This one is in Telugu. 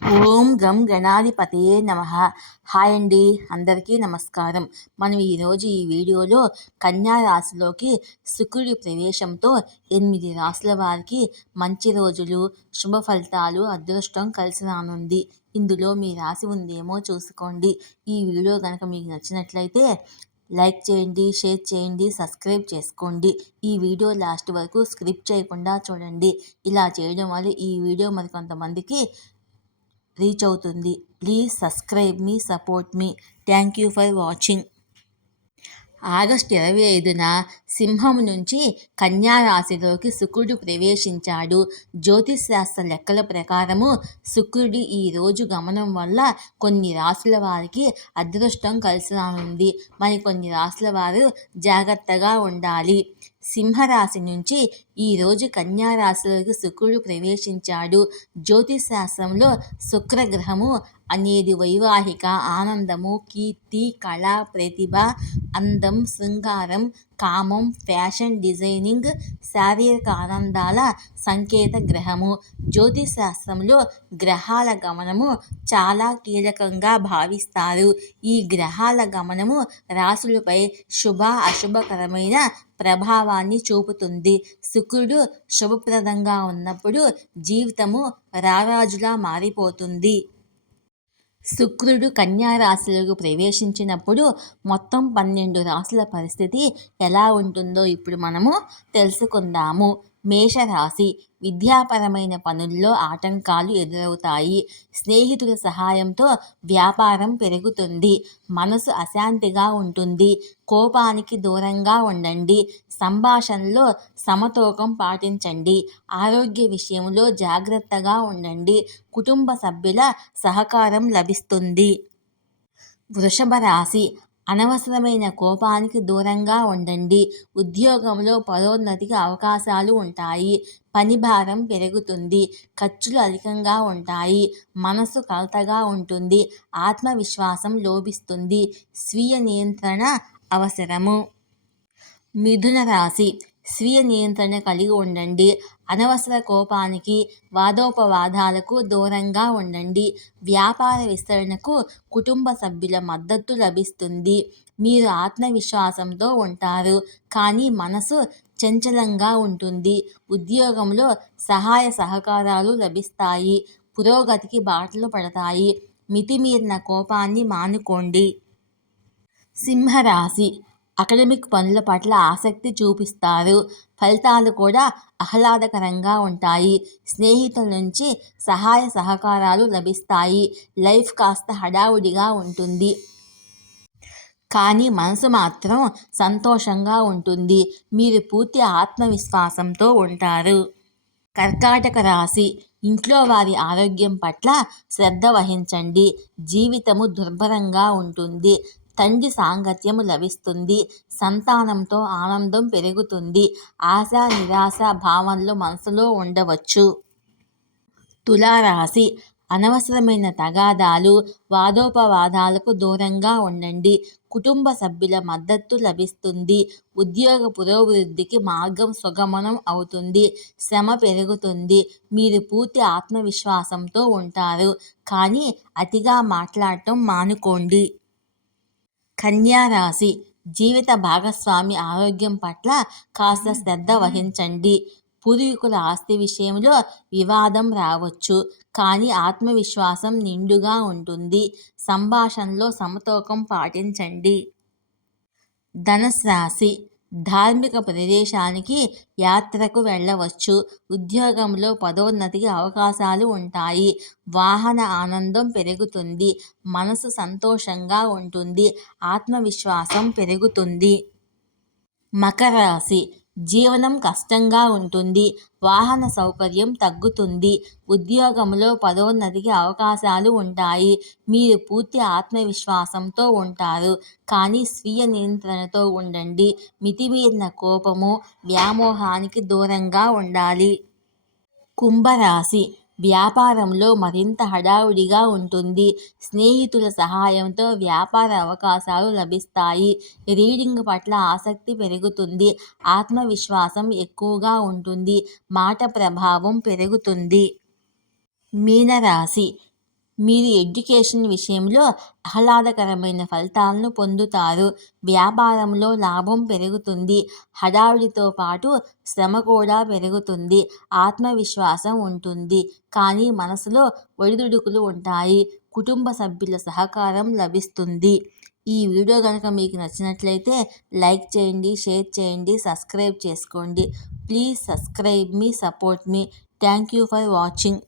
ఓం గం గణాధిపతయే నమః. హాయ్ అండి, అందరికీ నమస్కారం. మనం ఈరోజు ఈ వీడియోలో కన్యా రాశిలోకి శుక్రుడి ప్రవేశంతో 8 రాశుల వారికి మంచి రోజులు, శుభ ఫలితాలు, అదృష్టం కలిసి రానుంది. ఇందులో మీ రాశి ఉందేమో చూసుకోండి. ఈ వీడియో కనుక మీకు నచ్చినట్లయితే లైక్ చేయండి, షేర్ చేయండి, సబ్స్క్రైబ్ చేసుకోండి. ఈ వీడియో లాస్ట్ వరకు స్కిప్ చేయకుండా చూడండి. ఇలా చేయడం వల్ల ఈ వీడియో మరికొంతమందికి రీచ్ అవుతుంది. Please subscribe me, support me. Thank you for watching. August 25న సింహం నుంచి కన్యా రాశిలోకి శుక్రుడు ప్రవేశించాడు. జ్యోతిష్ శాస్త్ర లెక్కల ప్రకారము శుక్రుడి ఈ రోజు గమనం వల్ల కొన్ని రాశుల వారికి అదృష్టం కలిసి రానుంది. మరికొన్ని రాశుల వారు జాగ్రత్తగా ఉండాలి. సింహరాశి నుంచి ఈరోజు కన్యా రాశిలోకి శుక్రుడు ప్రవేశించాడు. జ్యోతిష్ శాస్త్రంలో శుక్రగ్రహము అనేది వైవాహిక ఆనందము, కీర్తి, కళ, ప్రతిభ, అందం, శృంగారం, కామం, ఫ్యాషన్ డిజైనింగ్, శారీరక ఆనందాల సంకేత గ్రహము. జ్యోతిష్ శాస్త్రంలో గ్రహాల గమనము చాలా కీలకంగా భావిస్తారు. ఈ గ్రహాల గమనము రాశులపై శుభ అశుభకరమైన ప్రభావాన్ని చూపుతుంది. శుక్రుడు శుభప్రదంగా ఉన్నప్పుడు జీవితము రారాజులా మారిపోతుంది. శుక్రుడు కన్యా రాశిలోకి ప్రవేశించినప్పుడు మొత్తం 12 రాశుల పరిస్థితి ఎలా ఉంటుందో ఇప్పుడు మనము తెలుసుకుందాము. మేషరాశి. విద్యాపరమైన పనుల్లో ఆటంకాలు ఎదురవుతాయి. స్నేహితుల సహాయంతో వ్యాపారం పెరుగుతుంది. మనసు అశాంతిగా ఉంటుంది. కోపానికి దూరంగా ఉండండి. సంభాషణలో సమతూకం పాటించండి. ఆరోగ్య విషయంలో జాగ్రత్తగా ఉండండి. కుటుంబ సభ్యుల సహకారం లభిస్తుంది. వృషభ రాశి. అనవసరమైన కోపానికి దూరంగా ఉండండి. ఉద్యోగంలో పదోన్నతికి అవకాశాలు ఉంటాయి. పని భారం పెరుగుతుంది. ఖర్చులు అధికంగా ఉంటాయి. మనసు కలతగా ఉంటుంది. ఆత్మవిశ్వాసం లోపిస్తుంది. స్వీయ నియంత్రణ అవసరము. మిథున రాశి. స్వీయ నియంత్రణ కలిగి ఉండండి. అనవసర కోపానికి, వాదోపవాదాలకు దూరంగా ఉండండి. వ్యాపార విస్తరణకు కుటుంబ సభ్యుల మద్దతు లభిస్తుంది. మీరు ఆత్మవిశ్వాసంతో ఉంటారు, కానీ మనసు చంచలంగా ఉంటుంది. ఉద్యోగంలో సహాయ సహకారాలు లభిస్తాయి. పురోగతికి బాటలు పడతాయి. మితిమీరిన కోపాన్ని మానుకోండి. సింహరాశి. అకాడమిక్ పనుల పట్ల ఆసక్తి చూపిస్తారు. ఫలితాలు కూడా ఆహ్లాదకరంగా ఉంటాయి. స్నేహితుల నుంచి సహాయ సహకారాలు లభిస్తాయి. లైఫ్ కాస్త హడావుడిగా ఉంటుంది, కానీ మనసు మాత్రం సంతోషంగా ఉంటుంది. మీరు పూర్తి ఆత్మవిశ్వాసంతో ఉంటారు. కర్కాటక రాశి. ఇంట్లో వారి ఆరోగ్యం పట్ల శ్రద్ధ వహించండి. జీవితము దుర్భరంగా ఉంటుంది. తండ్రి సాంగత్యము లభిస్తుంది. సంతానంతో ఆనందం పెరుగుతుంది. ఆశ నిరాశ భావనలు మనసులో ఉండవచ్చు. తులారాశి. అనవసరమైన తగాదాలు, వాదోపవాదాలకు దూరంగా ఉండండి. కుటుంబ సభ్యుల మద్దతు లభిస్తుంది. ఉద్యోగ పురోభివృద్ధికి మార్గం సుగమనం అవుతుంది. శ్రమ పెరుగుతుంది. మీరు పూర్తి ఆత్మవిశ్వాసంతో ఉంటారు, కానీ అతిగా మాట్లాడటం మానుకోండి. కన్యా రాశి. జీవిత భాగస్వామి ఆరోగ్యం పట్ల కాస్త శ్రద్ధ వహించండి. పూర్వీకుల ఆస్తి విషయంలో వివాదం రావచ్చు, కానీ ఆత్మవిశ్వాసం నిండుగా ఉంటుంది. సంభాషణలో సమతూకం పాటించండి. ధనుస్సు రాశి. ధార్మిక ప్రదేశానికి యాత్రకు వెళ్ళవచ్చు. ఉద్యోగంలో పదోన్నతికి అవకాశాలు ఉంటాయి. వాహన ఆనందం పెరుగుతుంది. మనసు సంతోషంగా ఉంటుంది. ఆత్మవిశ్వాసం పెరుగుతుంది. మకర రాశి. జీవనం కష్టంగా ఉంటుంది. వాహన సౌకర్యం తగ్గుతుంది. ఉద్యోగంలో పదోన్నతికి అవకాశాలు ఉంటాయి. మీరు పూర్తి ఆత్మవిశ్వాసంతో ఉంటారు, కానీ స్వీయ నియంత్రణతో ఉండండి. మితిమీరిన కోపము, వ్యామోహానికి దూరంగా ఉండాలి. కుంభరాశి. వ్యాపారంలో మరింత హడావుడిగా ఉంటుంది. స్నేహితుల సహాయంతో వ్యాపార అవకాశాలు లభిస్తాయి. రీడింగ్ పట్ల ఆసక్తి పెరుగుతుంది. ఆత్మవిశ్వాసం ఎక్కువగా ఉంటుంది. మాట ప్రభావం పెరుగుతుంది. మీనరాశి. మీరు ఎడ్యుకేషన్ విషయంలో ఆహ్లాదకరమైన ఫలితాలను పొందుతారు. వ్యాపారంలో లాభం పెరుగుతుంది. హడావిడితో పాటు శ్రమ కూడా పెరుగుతుంది. ఆత్మవిశ్వాసం ఉంటుంది, కానీ మనసులో ఒడిదుడుకులు ఉంటాయి. కుటుంబ సభ్యుల సహకారం లభిస్తుంది. ఈ వీడియో కనుక మీకు నచ్చినట్లయితే లైక్ చేయండి, షేర్ చేయండి, సబ్స్క్రైబ్ చేసుకోండి. Please subscribe me, support me. Thank you for watching.